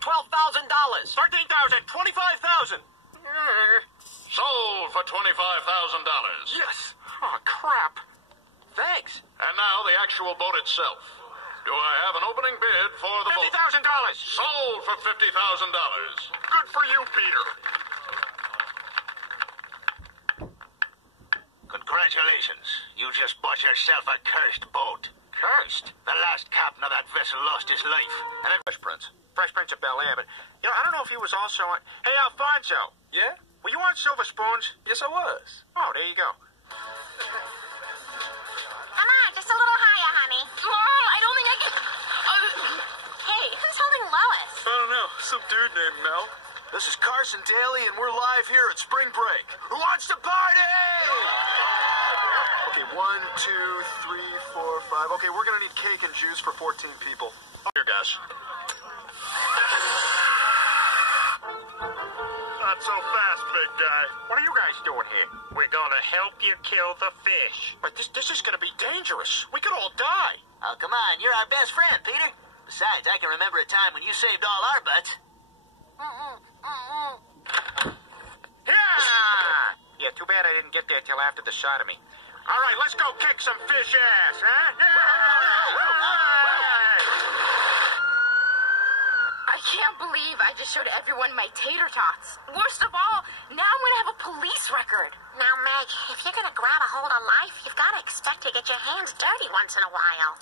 $12,000. 13,000. 25,000. Sold for $25,000. Yes. Oh, crap. Thanks. And now the actual boat itself. Do I have an opening bid for the boat? $50,000. Sold for $50,000. Good for you, Peter. Congratulations. You just bought yourself a cursed boat. Cursed? The last captain of that vessel lost his life. And Fresh Prince. Fresh Prince of Bel-Air, but, I don't know if he was also on... Hey, Alfonso. Yeah? Were you on Silver Spoons? Yes, I was. Oh, there you go. Come on, just a little higher, honey. Mom, I don't think I can... Hey, who's holding Lois? I don't know. Some dude named Mel. This is Carson Daly, and we're live here at Spring Break. Who wants to party? Okay, 1, 2, 3, 4, 5. Okay, we're gonna need cake and juice for 14 people. Here, guys. Not so fast, big guy. What are you guys doing here? We're gonna help you kill the fish. But this is gonna be dangerous. We could all die. oh, come on, you're our best friend, Peter. Besides, I can remember a time when you saved all our butts. Yeah! Yeah, too bad I didn't get there till after the sodomy. All right, let's go kick some fish ass, huh? Yeah! I can't believe I just showed everyone my tater tots. Worst of all, now I'm gonna have a police record. Now, Meg, if you're gonna grab a hold of life, you've gotta expect to get your hands dirty once in a while.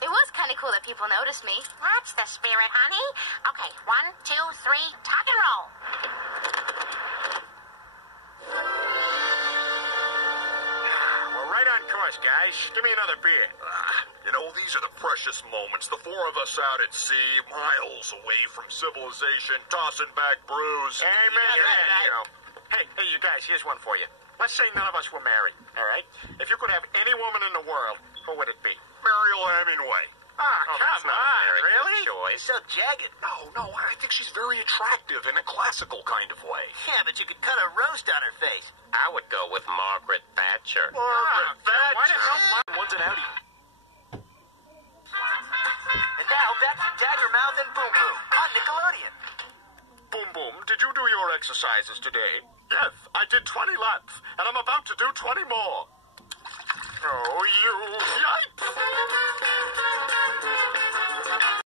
It was kind of cool that people noticed me. That's the spirit, honey. Okay, 1, 2, 3, tuck and roll. We're right on course, guys. Give me another beer. These are the precious moments. The four of us out at sea, miles away from civilization, tossing back brews. Amen. Hey, you guys, here's one for you. Let's say none of us were married, all right? If you could have any woman in the world, who would it be? Mariel Hemingway. Come on, really? Choice. So jagged. No, I think she's very attractive in a classical kind of way. Yeah, but you could cut a roast on her face. I would go with Margaret Thatcher. Why the hell? One's an Audi. And now back to Daggermouth and Boom Boom on Nickelodeon. Boom Boom, did you do your exercises today? Yes, I did 20 laps, and I'm about to do 20 more. Oh, you yikes!